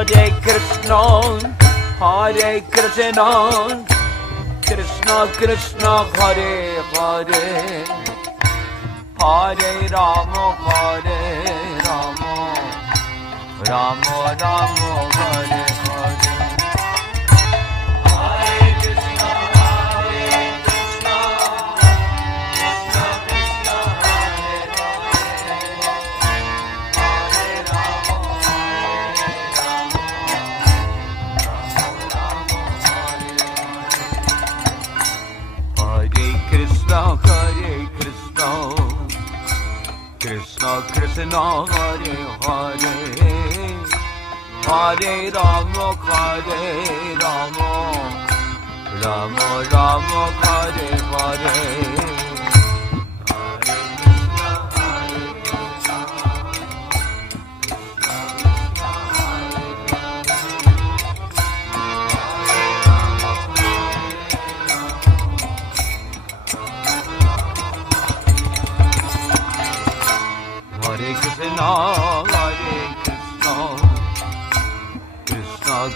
Hare Krishna, Krishna Krishna, Hare Hare, Hare Rama, Rama Rama, Hare Hare. Krishna Krishna, Hare Hare, Hare Rama, Rama Rama, Hare Hare.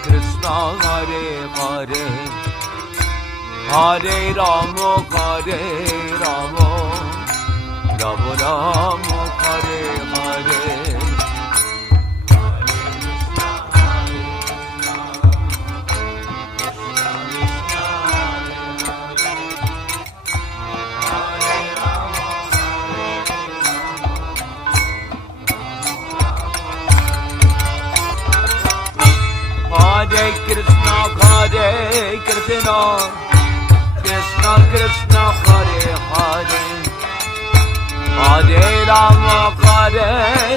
Krishna, Hare Hare, Hare Rama, Rama Rama, Hare Hare. Hare Krishna, Krishna Krishna, Hare Hare, Hare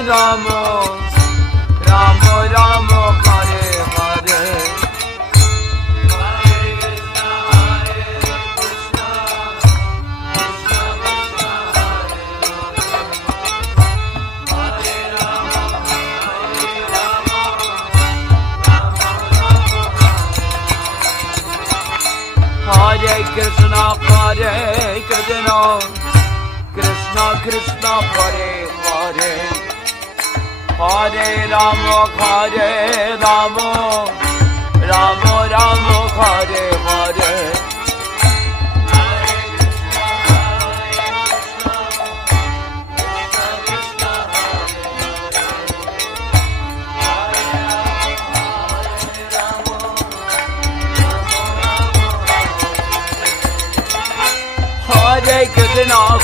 Rama, Rama Rama, Hare Hare. Hare Krishna, Krishna Krishna, Hare Hare, Hare Rama, Rama Rama, Hare Hare.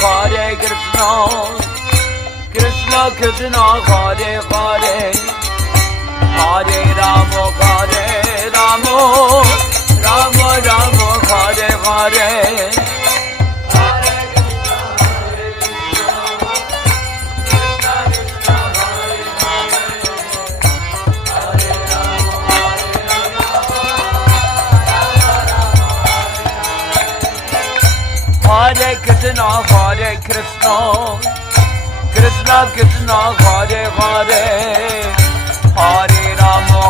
Hare Krishna, Krishna Krishna, Hare Hare, Hare Rama, Rama Rama, Hare Hare. Hare Krishna, Krishna Krishna, Hare Hare, Hare Rama,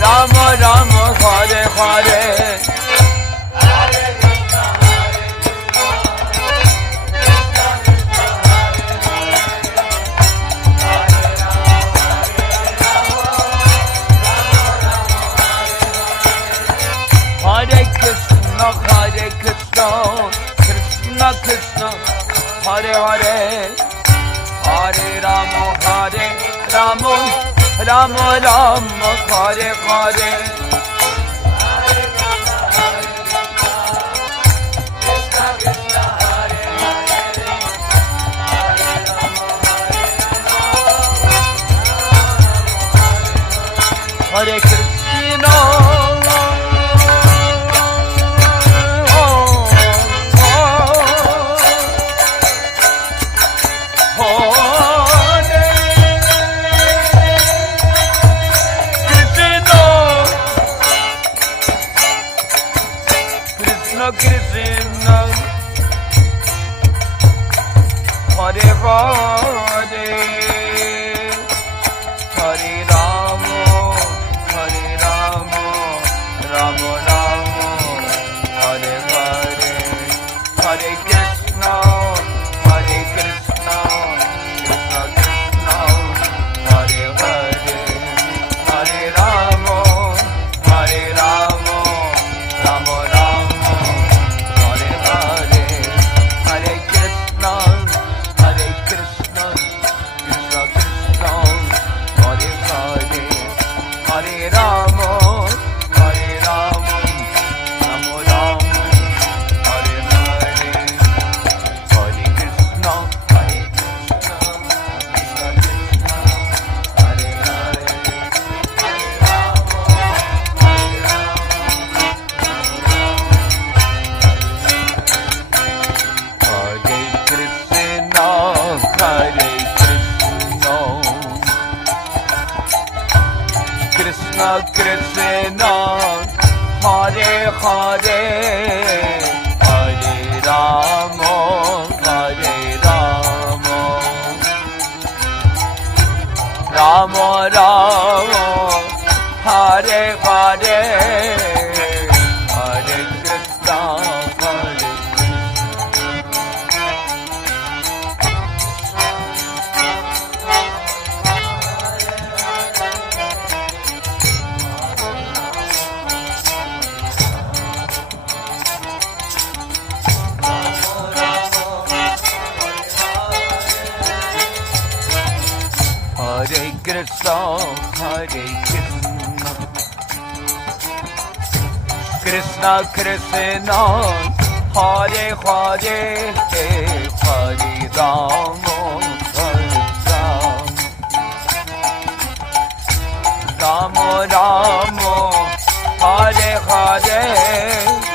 Rama Rama, Hare Hare. Hare Krishna, Krishna Krishna, Hare Hare, Hare Rama, Rama Rama, Hare Hare. Hare Krishna, Krishna, Hare Hare, Hare Rama, Hare Krishna Krishna Hare Hare Hare Rama Hare Rama Rama Rama Hare Hare Hare Krishna Hare Krishna, Hare Krishna, Krishna Krishna, Hare Hare, Hare Rama, Hare Rama, Rama Rama, Hare Hare.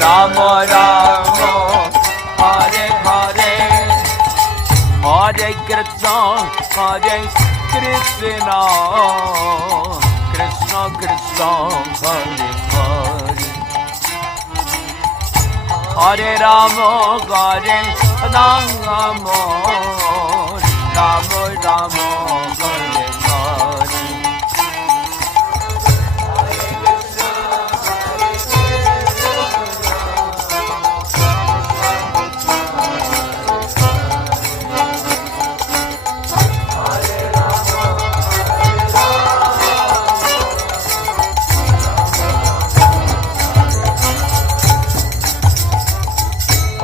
Rama Rama Hare Hare Hare Krishna Hare Krishna Krishna Krishna Hare Hare Hare Rama Hare Rama Rama Rama Hare Hare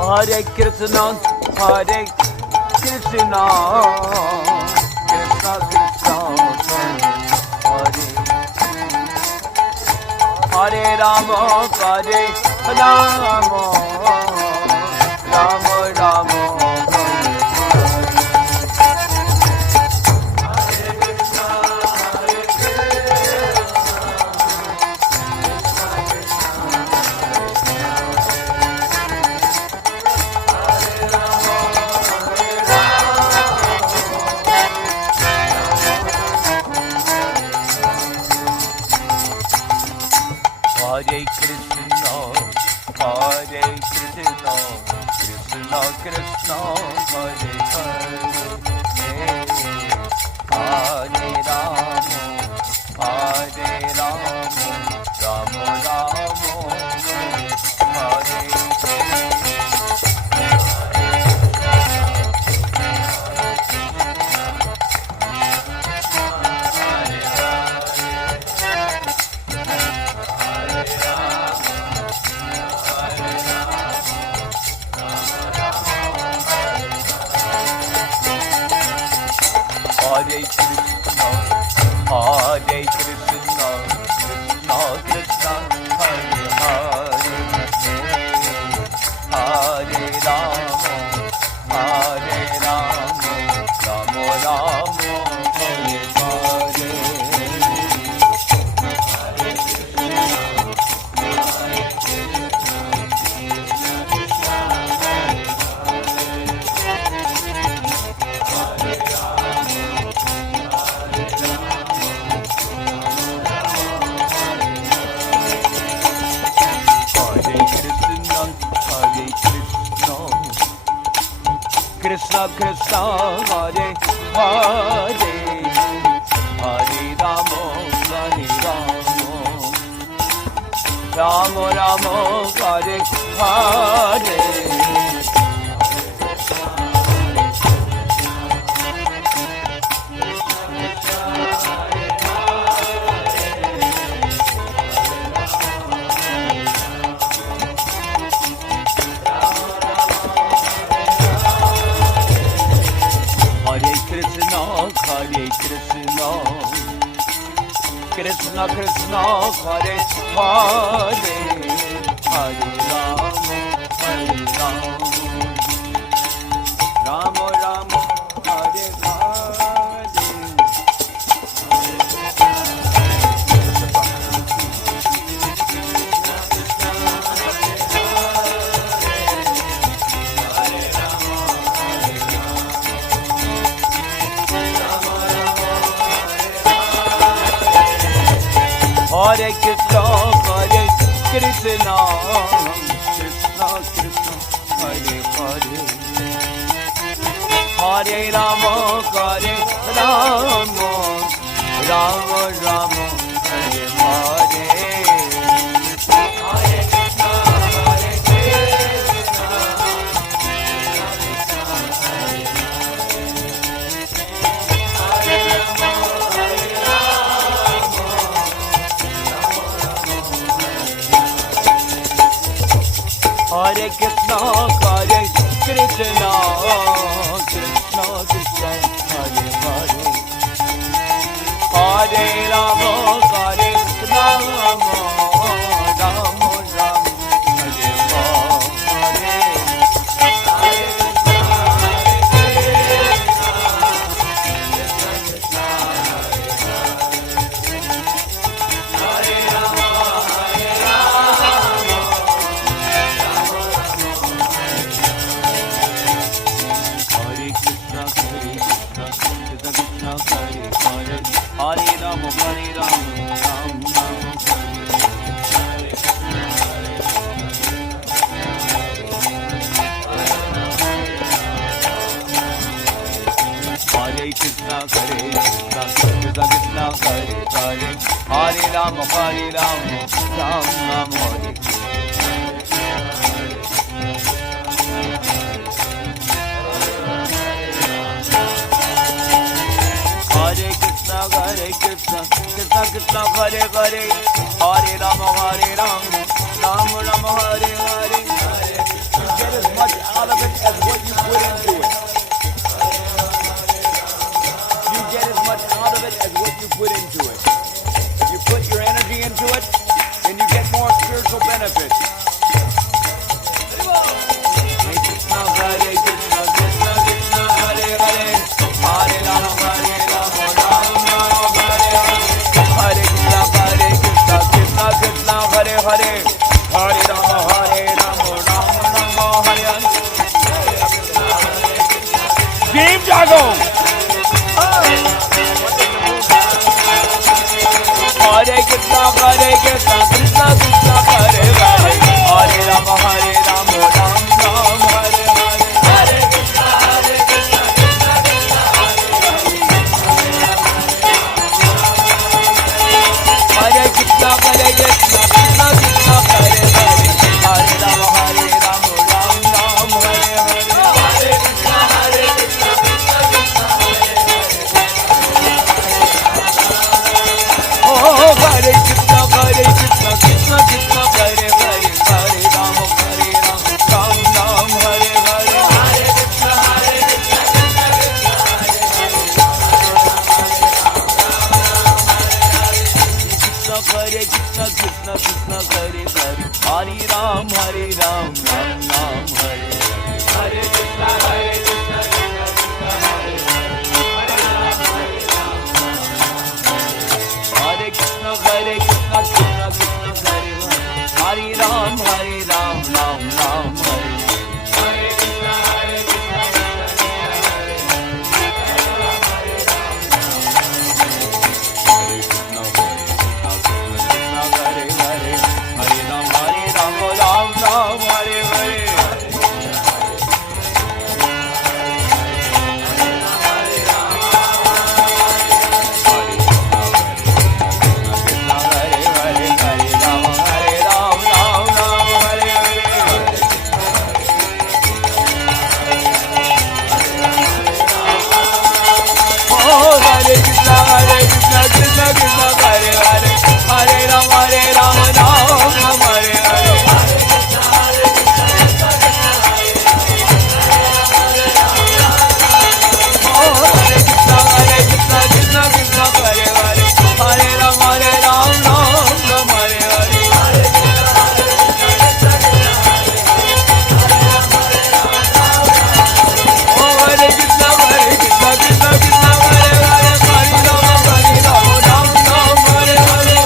Hare Krishna, Hare Krishna, Krishna Krishna, Hare Hare Rama, Hare Rama, Rama Rama, Hare Hare Krishna, Hare Krishna, Krishna Krishna, Hare Hare, Hare Rama, Hare Rama, Rama Rama, Hare Hare Krishna, Hare Krishna, Krishna Krishna, Hare Hare, Hare Rama, Hare Rama, Rama Rama, Hare Hare. Krishna Krishna Hare Hare Hare Rama Hare Rama Rama Rama Hare Hare Krishna Krishna Hare Hare Hare Rama Hare Rama Rama Rama Hare Hare Hare Krishna, Hare Krishna, Krishna Krishna, Hare Hare, Hare Rama, Hare Rama, Rama Rama, Hare Hare. Hare Krishna, Hare Krishna, Krishna Krishna, Hare Hare, Hare Rama, Hare Rama, Rama Rama, Hare Hare. Hare Rama, Hare Rama, Ram Ram, Hare Krishna, Hare Krishna, Krishna Krishna, Hare Hare, Hare Rama, Hare Rama, Ram Ram, Hare. Hare Krishna, Hare Krishna, Krishna Krishna, Hare Hare, Hare Rama, Hare Rama, Rama Rama, Hare Hare. You get as much out of it as what you put into it. You get as much out of it as what you put into it. If you put your energy into it, then you get more spiritual benefits. Hare Krishna, Hare Krishna, Krishna Krishna, Hare Hare, Hare Rama, Hare Rama, Rama Rama, Hare Hare. Hare Krishna, Hare Krishna, Krishna Krishna, Hare Hare, Hare Rama, Hare Rama, Rama Rama, Hare Hare. Deep Jago. Hare Krishna, Hare Krishna, Krishna Krishna, Hare Hare, Hare Rama, Hare Rama, Rama Rama, Hare Hare. Hare Krishna, Hare Krishna, Krishna Krishna, Hare Hare, Hare Krishna, Hare Krishna, Krishna Krishna, Hare Hare, Hare Rama, Hare Rama, Rama Rama, Hare Hare. Hare Krishna, Hare Krishna, Krishna Krishna, Hare Hare. Oh, Hare Krishna, Hare Krishna, Krishna Krishna, Hare Hare, Hare Rama, Hare Rama, Ram Ram, Hare Hare. Hare Krishna, Hare Krishna, Krishna Krishna, Hare Hare, Hare Krishna, Krishna Krishna, Hare Hare, Hare Ram, Hare Ram, Ram Ram, Hare Hare. Hare Krishna, Hare Krishna, Krishna Krishna, Hare Hare, Hare Ram, Hare Ram, Hare Krishna, Hare Krishna, Krishna Krishna, Hare Hare, Hare Ram, Hare Ram, Ram Ram, Hare Hare. Hare Krishna, Hare Krishna, Krishna Krishna, Hare Hare, Hare Ram, Hare Ram, Hare Krishna, Hare Krishna, Krishna Krishna, Hare Hare, Hare Ram, Hare Ram, Ram Ram, Hare Hare.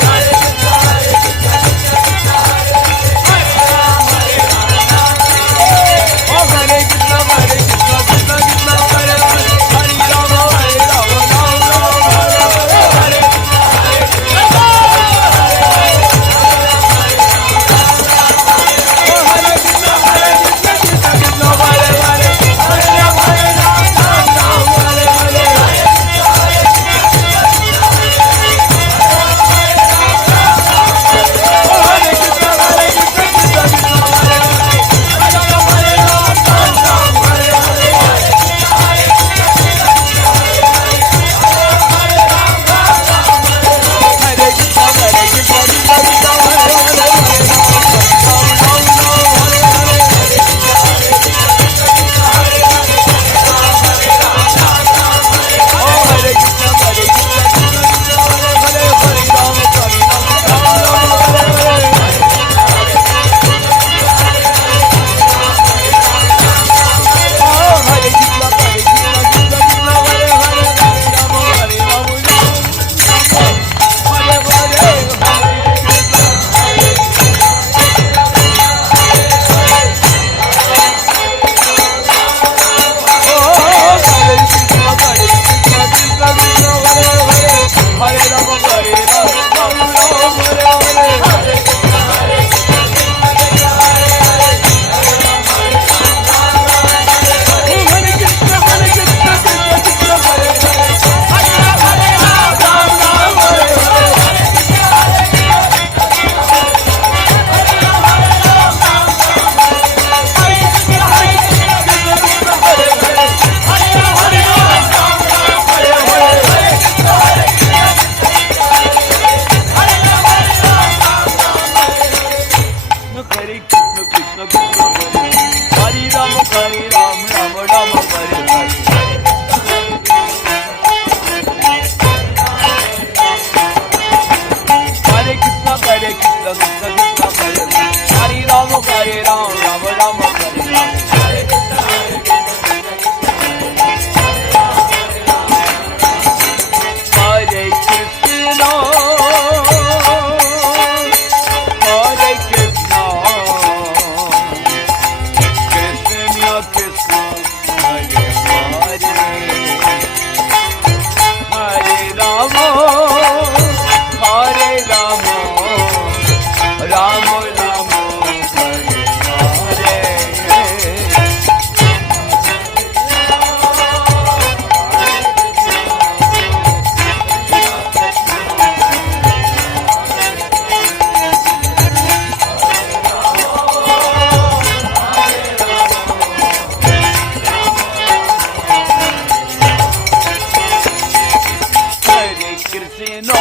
Krishna,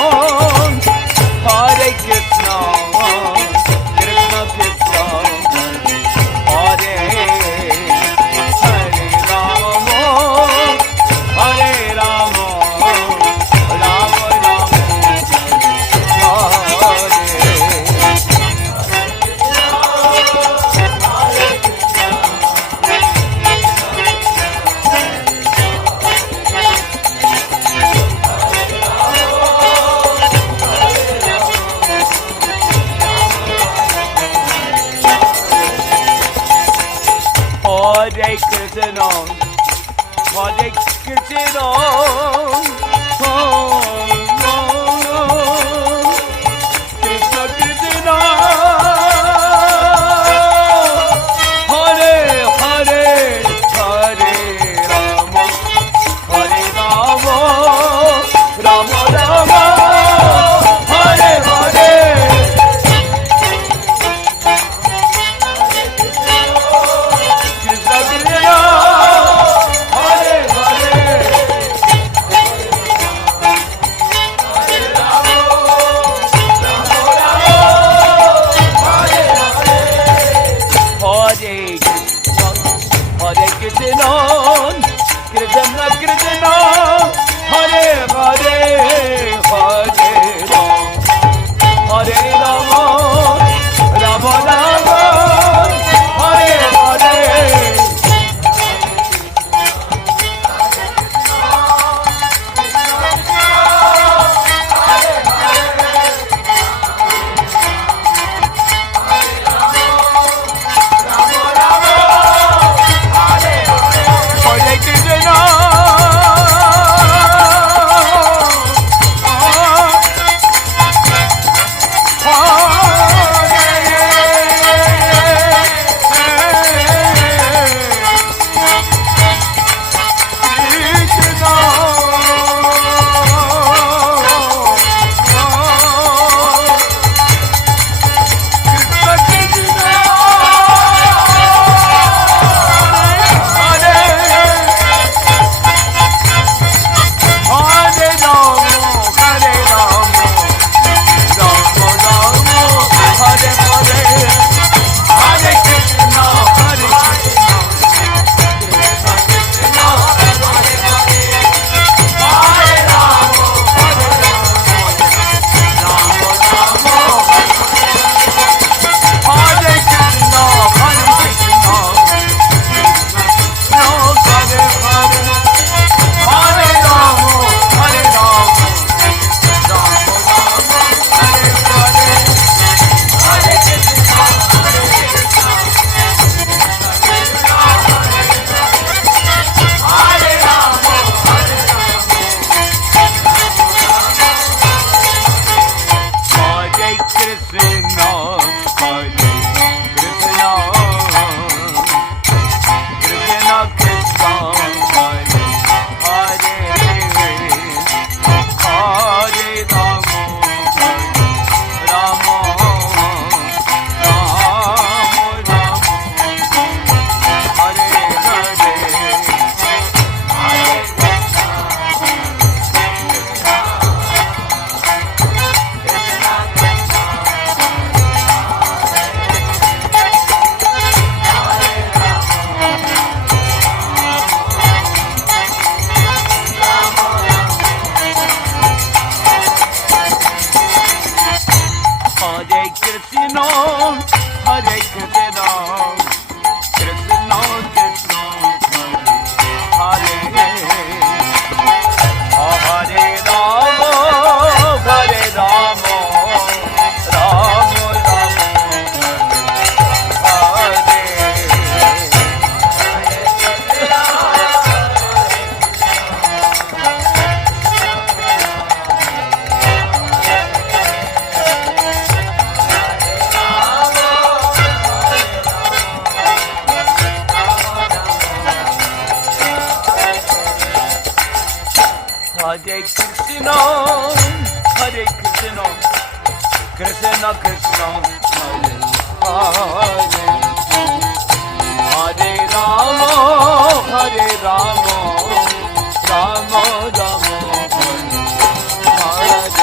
Hare Krishna, Krishna Krishna, Hare Hare Rama, Hare Rama, Rama Rama, Hare Hare Krishna, Hare Krishna, Krishna Krishna, Hare Hare, Hare Rama, Hare Rama, Rama Rama, Hare Hare. Krishna Krishna, Hare Hare, Hare Krishna, Krishna Krishna, Hare Hare, Hare Rama, Hare Rama, Rama Rama, Hare Hare. Hare Krishna, Hare Krishna, Hare Krishna, Krishna Krishna, Hare Hare, Hare Rama, Hare Rama, Rama Rama, Hare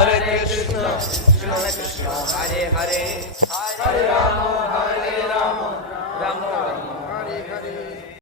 Hare Krishna, Krishna Krishna, Hare Hare, Hare Rama,